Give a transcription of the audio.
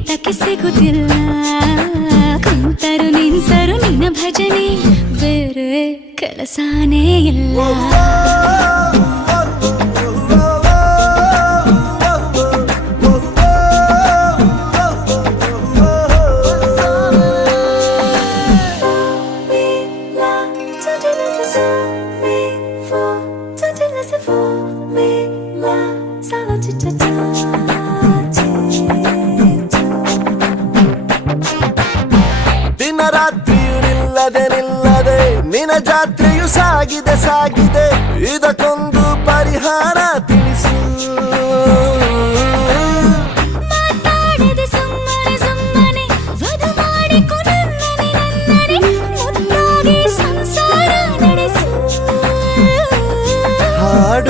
ಹಿಡಿತಕ್ಕೆ ಸಿಗುತ್ತಿಲ್ಲ ಕುಂತರು ನಿಂತರು ನಿನ್ನ ಭಜನೆ ಬೇರೆ ಕೆಲಸನೇ ಇಲ್ಲ ದಿನ ರಾತ್ರಿಯು ನಿಲ್ಲದೆ ನಿನ್ನ ಜಾತ್ರೆಯು ಸಾಗಿದೆ ಇದಕ್ಕೊಂದು ಪರಿಹಾರ